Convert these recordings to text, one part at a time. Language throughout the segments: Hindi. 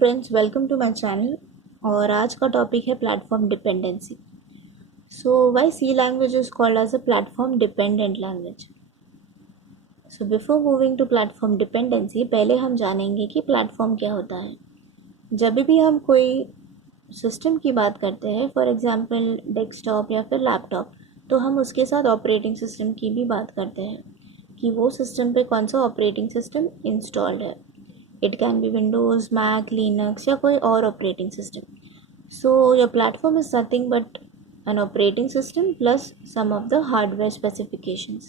Friends, welcome to my channel. और आज का टॉपिक है platform dependency. So why C language is called as a platform dependent language. So before moving to platform dependency, पहले हम जानेंगे कि प्लेटफॉर्म क्या होता है। जब भी हम कोई सिस्टम की बात करते हैं, फॉर एग्जांपल डेस्कटॉप या फिर लैपटॉप, तो हम उसके साथ ऑपरेटिंग सिस्टम की भी बात करते हैं कि वो सिस्टम पे कौन सा ऑपरेटिंग सिस्टम इंस्टॉल्ड है। It can be Windows, Mac, Linux या कोई और operating system. So your platform is nothing but an operating system plus some of the hardware specifications.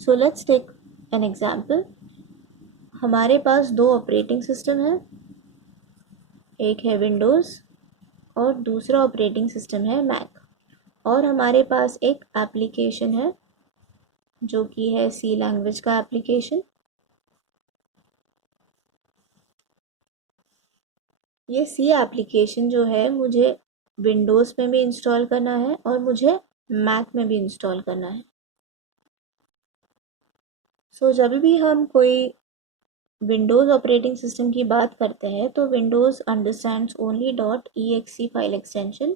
So let's take an example. हमारे पास दो ऑपरेटिंग सिस्टम है, एक है विंडोज़ और दूसरा ऑपरेटिंग सिस्टम है मैक। और हमारे पास एक एप्लीकेशन है जो कि है सी लैंग्वेज का एप्लीकेशन। ये सी एप्लीकेशन जो है मुझे विंडोज़ में भी इंस्टॉल करना है और मुझे मैक में भी इंस्टॉल करना है। सो जब भी हम कोई विंडोज़ ऑपरेटिंग सिस्टम की बात करते हैं तो Windows understands only .exe file extension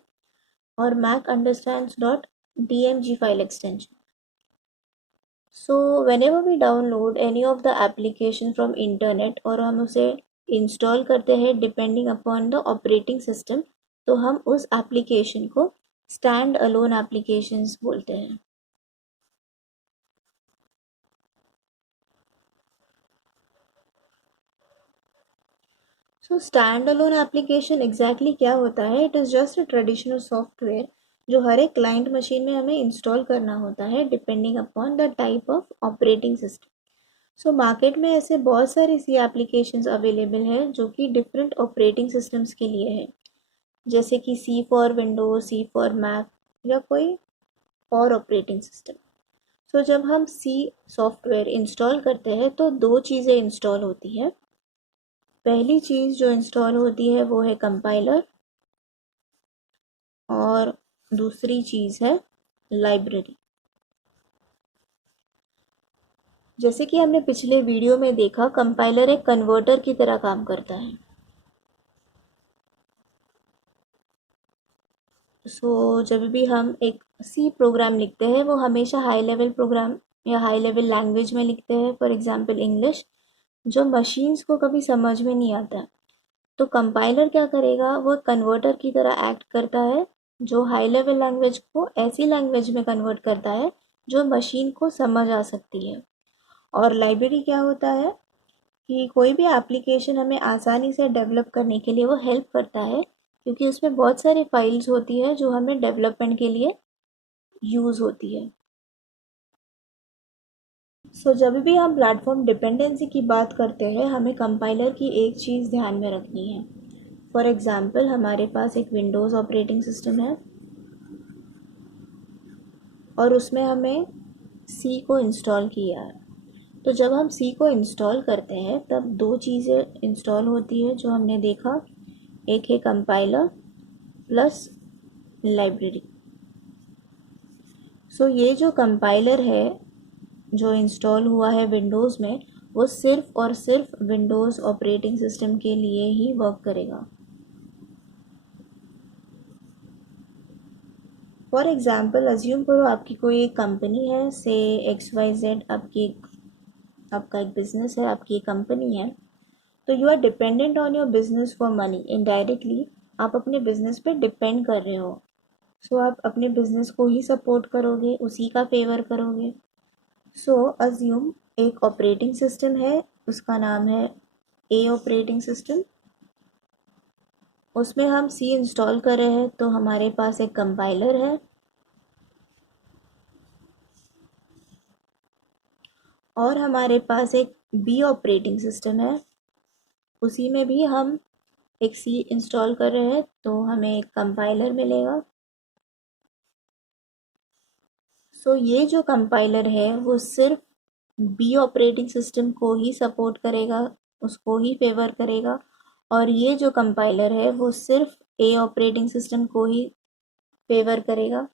और Mac understands .dmg file extension. So whenever we download any of the application from internet और हम उसे इंस्टॉल करते हैं depending upon the operating system, तो हम उस एप्लीकेशन को स्टैंड अलोन एप्लीकेशंस बोलते हैं। So stand alone application exactly क्या होता है? It is just a traditional software जो हर एक क्लाइंट मशीन में हमें इंस्टॉल करना होता है depending upon the type of operating system. So market में ऐसे बहुत सारे सी एप्लीकेशंस अवेलेबल हैं जो कि डिफरेंट ऑपरेटिंग सिस्टम्स के लिए है, जैसे कि C for Windows, C for Mac या कोई और ऑपरेटिंग सिस्टम। सो जब हम सी सॉफ्टवेयर इंस्टॉल करते हैं तो दो चीज़ें इंस्टॉल होती है। पहली चीज़ जो इंस्टॉल होती है वो है कंपाइलर और दूसरी चीज़ है लाइब्रेरी। जैसे कि हमने पिछले वीडियो में देखा, कंपाइलर एक कन्वर्टर की तरह काम करता है। सो जब भी हम एक सी प्रोग्राम लिखते हैं वो हमेशा हाई लेवल प्रोग्राम या हाई लेवल लैंग्वेज में लिखते हैं, फॉर एग्जांपल इंग्लिश, जो मशीन्स को कभी समझ में नहीं आता। तो कंपाइलर क्या करेगा, वो कन्वर्टर की तरह एक्ट करता है जो हाई लेवल लैंग्वेज को ऐसी लैंग्वेज में कन्वर्ट करता है जो मशीन को समझ आ सकती है। और लाइब्रेरी क्या होता है कि कोई भी एप्लीकेशन हमें आसानी से डेवलप करने के लिए वो हेल्प करता है, क्योंकि उसमें बहुत सारी फाइल्स होती है जो हमें डेवलपमेंट के लिए यूज़ होती है। सो जब भी हम प्लेटफॉर्म डिपेंडेंसी की बात करते हैं, हमें कंपाइलर की एक चीज़ ध्यान में रखनी है। फॉर एग्ज़ाम्पल हमारे पास एक विंडोज़ ऑपरेटिंग सिस्टम है और उसमें हमें सी को इंस्टॉल किया है। तो जब हम सी को इंस्टॉल करते हैं तब दो चीज़ें इंस्टॉल होती है जो हमने देखा, एक है कंपाइलर प्लस लाइब्रेरी। सो ये जो कंपाइलर है जो इंस्टॉल हुआ है विंडोज़ में, वो सिर्फ और सिर्फ विंडोज़ ऑपरेटिंग सिस्टम के लिए ही वर्क करेगा। फॉर एग्ज़ाम्पल अज्यूम करो आपकी कोई एक कंपनी है, से XYZ, आपका एक बिजनेस है, आपकी एक कंपनी है। तो you are dependent on your business for money. Indirectly आप अपने बिजनेस पे डिपेंड कर रहे हो। सो आप अपने बिजनेस को ही सपोर्ट करोगे, उसी का फेवर करोगे। सो अज्यूम एक ऑपरेटिंग सिस्टम है, उसका नाम है ए ऑपरेटिंग सिस्टम। उसमें हम सी इंस्टॉल कर रहे हैं, तो हमारे पास एक कंपाइलर है और हमारे पास एक बी ऑपरेटिंग सिस्टम है। उसी में भी हम एक सी इंस्टॉल कर रहे हैं, तो हमें एक कंपाइलर मिलेगा। सो ये जो कंपाइलर है वो सिर्फ बी ऑपरेटिंग सिस्टम को ही सपोर्ट करेगा, उसको ही फेवर करेगा। और ये जो कंपाइलर है वो सिर्फ ए ऑपरेटिंग सिस्टम को ही फेवर करेगा।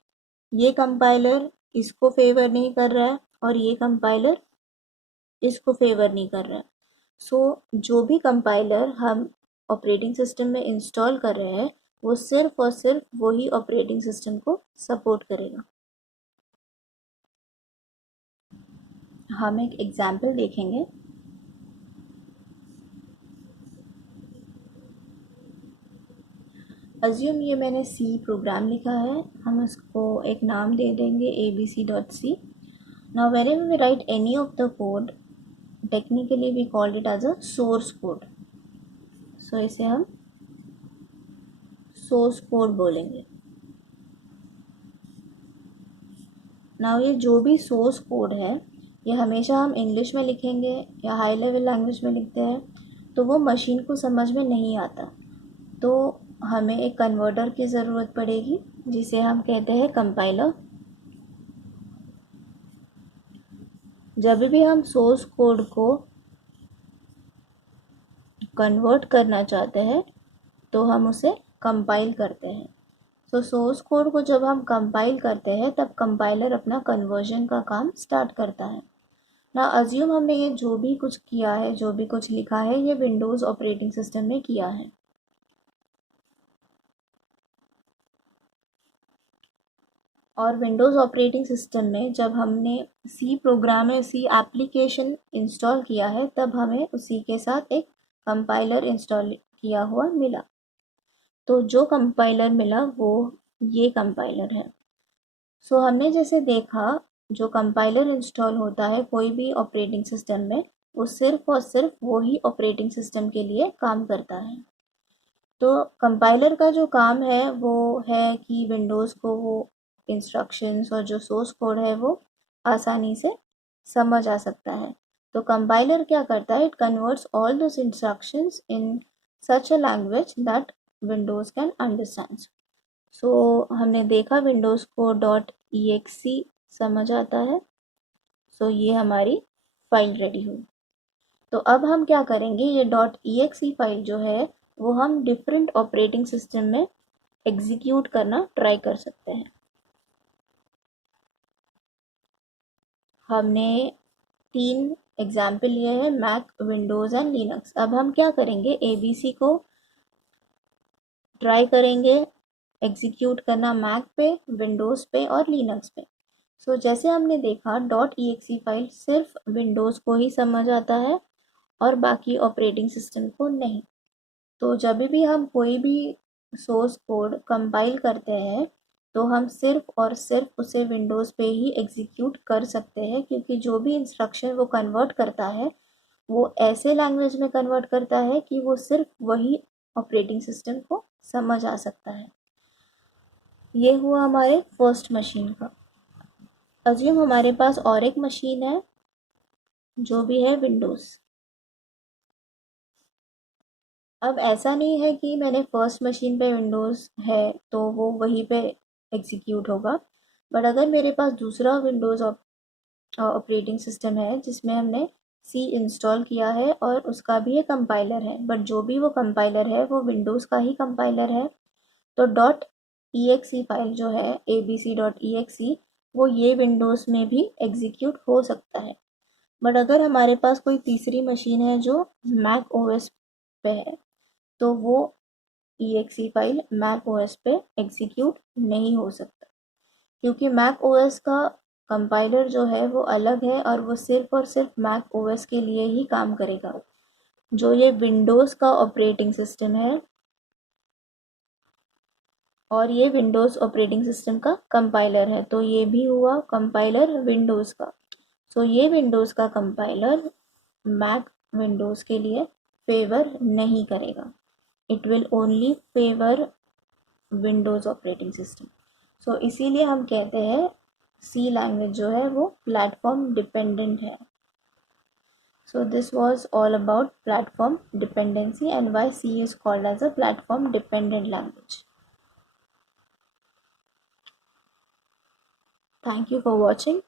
ये कंपाइलर इसको फेवर नहीं कर रहा है और ये कंपाइलर इसको फेवर नहीं कर रहा है। सो जो भी कंपाइलर हम ऑपरेटिंग सिस्टम में इंस्टॉल कर रहे हैं वो सिर्फ और सिर्फ वही ऑपरेटिंग सिस्टम को सपोर्ट करेगा। हम एक एग्जाम्पल देखेंगे। अज्यूम ये मैंने सी प्रोग्राम लिखा है, हम इसको एक नाम दे देंगे abc.c। Now whenever we write any of the code, technically we called it as a source code, so इसे हम सोर्स कोड बोलेंगे। नाउ ये जो भी सोर्स कोड है ये हमेशा हम इंग्लिश में लिखेंगे या हाई लेवल लैंग्वेज में लिखते हैं तो वो मशीन को समझ में नहीं आता, तो हमें एक कन्वर्टर की ज़रूरत पड़ेगी जिसे हम कहते हैं कंपाइलर। जब भी हम सोर्स कोड को कन्वर्ट करना चाहते हैं तो हम उसे कंपाइल करते हैं। तो सोर्स कोड को जब हम कंपाइल करते हैं तब कंपाइलर अपना कन्वर्जन का काम स्टार्ट करता है ना। अज्यूम हमने ये जो भी कुछ किया है, जो भी कुछ लिखा है, ये विंडोज़ ऑपरेटिंग सिस्टम में किया है। और विंडोज़ ऑपरेटिंग सिस्टम में जब हमने सी प्रोग्राम या सी एप्लीकेशन इंस्टॉल किया है तब हमें उसी के साथ एक कंपाइलर इंस्टॉल किया हुआ मिला। तो जो कंपाइलर मिला वो ये कंपाइलर है। सो हमने जैसे देखा जो कंपाइलर इंस्टॉल होता है कोई भी ऑपरेटिंग सिस्टम में वो सिर्फ और सिर्फ वही ऑपरेटिंग सिस्टम के लिए काम करता है। तो कंपाइलर का जो काम है वो है कि विंडोज़ को वो इंस्ट्रक्शंस और जो सोर्स कोड है वो आसानी से समझ आ सकता है। तो कंपाइलर क्या करता है, it converts all those instructions in such a language that Windows can understand. So हमने देखा विंडोज़ को .exe समझ आता है। सो ये हमारी फाइल रेडी हुई। तो अब हम क्या करेंगे, ये .exe फाइल जो है वो हम डिफरेंट ऑपरेटिंग सिस्टम में एग्जीक्यूट करना ट्राई कर सकते हैं। हमने 3 एग्जाम्पल लिए हैं, मैक, विंडोज़ एंड लिनक्स। अब हम क्या करेंगे, ABC को ट्राई करेंगे एग्जीक्यूट करना मैक पे, विंडोज़ पे और लिनक्स पे। सो जैसे हमने देखा .exe फाइल सिर्फ विंडोज़ को ही समझ आता है और बाकी ऑपरेटिंग सिस्टम को नहीं। तो जब भी हम कोई भी सोर्स कोड कंपाइल करते हैं तो हम सिर्फ और सिर्फ उसे विंडोज़ पे ही एग्जीक्यूट कर सकते हैं, क्योंकि जो भी इंस्ट्रक्शन वो कन्वर्ट करता है वो ऐसे लैंग्वेज में कन्वर्ट करता है कि वो सिर्फ वही ऑपरेटिंग सिस्टम को समझ आ सकता है। ये हुआ हमारे फर्स्ट मशीन का। अज्यूम हमारे पास और एक मशीन है जो भी है विंडोज़। अब ऐसा नहीं है कि मैंने फर्स्ट मशीन पे विंडोज़ है तो वो वहीं पे एग्जीक्यूट होगा, बट अगर मेरे पास दूसरा विंडोज़ ऑपरेटिंग सिस्टम है जिसमें हमने सी इंस्टॉल किया है और उसका भी एक कंपाइलर है, बट जो भी वो कंपाइलर है वो विंडोज़ का ही कंपाइलर है, तो .exe फाइल जो है abc.exe वो ये विंडोज़ में भी एग्जीक्यूट हो सकता है। बट अगर हमारे पास कोई तीसरी मशीन है जो मैक ओएस पे है तो वो exe फाइल मैक ओएस पे एग्जीक्यूट नहीं हो सकता, क्योंकि मैक ओएस का कंपाइलर जो है वो अलग है और वो सिर्फ और सिर्फ मैक ओएस के लिए ही काम करेगा। जो ये विंडोज़ का ऑपरेटिंग सिस्टम है और ये विंडोज़ ऑपरेटिंग सिस्टम का कंपाइलर है, तो ये भी हुआ कंपाइलर विंडोज़ का। सो ये विंडोज़ का कंपाइलर मैक विंडोज़ के लिए फेवर नहीं करेगा, it will only favour Windows operating system. So इसीलिए हम कहते हैं सी लैंग्वेज जो है वो प्लेटफॉर्म डिपेंडेंट है। So this was all about platform dependency and why C is called as a platform dependent language. Thank you for watching.